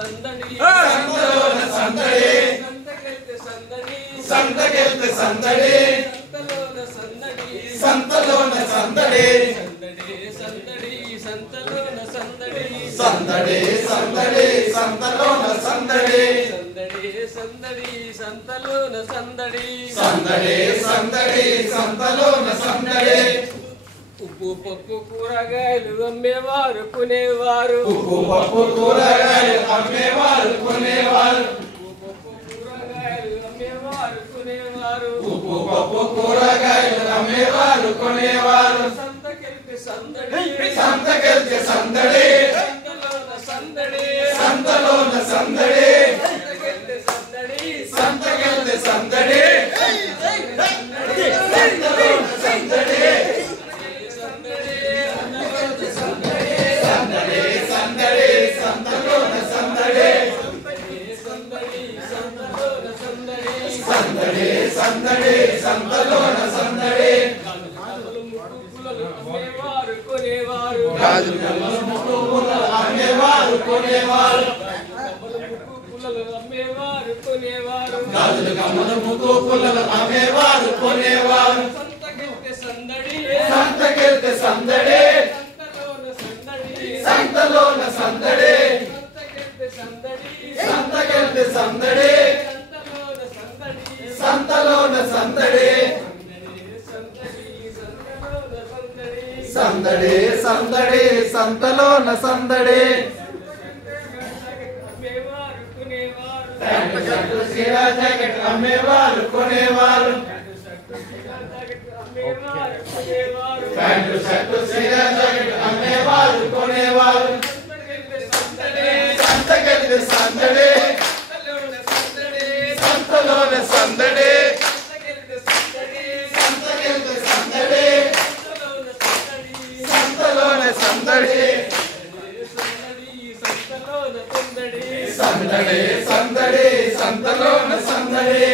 సందడి సంతలోన సందడి సంతకెళ్తే సందడి సంతలోన సందడి సందడి సంతలోన సందడి సందడి సందడి సంతలోన సందడి సందడి సంతలోన సందడి సందడి సందడి సంతలోన సందడి ఉప్పు పప్పు కూరగాయలు అమ్మేవారు కొనేవారు ఉప్పు పప్పు కూరగాయలు అమ్మేవారు కొనేవారు ఉప్పు పప్పు కూరగాయలు అమ్మేవారు కొనేవారు సంతకెళ్తే సందడి సంతకెళ్తే సందడి సంతలోన సందడి సంతకెళ్తే సందడి సంతలోన సందడి సందడి సందడి సంతలోన సందడి సందడి సందడి సంతలోన సందడి అమ్మేవారు కొనేవారు అమ్మేవారు కొనేవారు అమ్మేవారు కొనేవారు గాజులు కమ్మలు ముక్కు పుల్లలు అమ్మేవారు కొనేవారు సంతకెళ్తే సందడి సంతకెళ్తే సందడి సంతలోన సందడి సంతకెళ్తే సందడి సంతలోన సందడి సందడి సందడి సంతలోన సందడి ప్యాంటు షర్టు చీర జాకెట్ అమ్మేవారు కొనేవారు ప్యాంటు షర్టు చీర జాకెట్ అమ్మేవారు కొనేవారు సంతకెళ్తే సందడి సంతలోన సందడి సంతకెళ్తే సందడి సంతలోన సందడి సందడి సందడి సంతలోన సందడి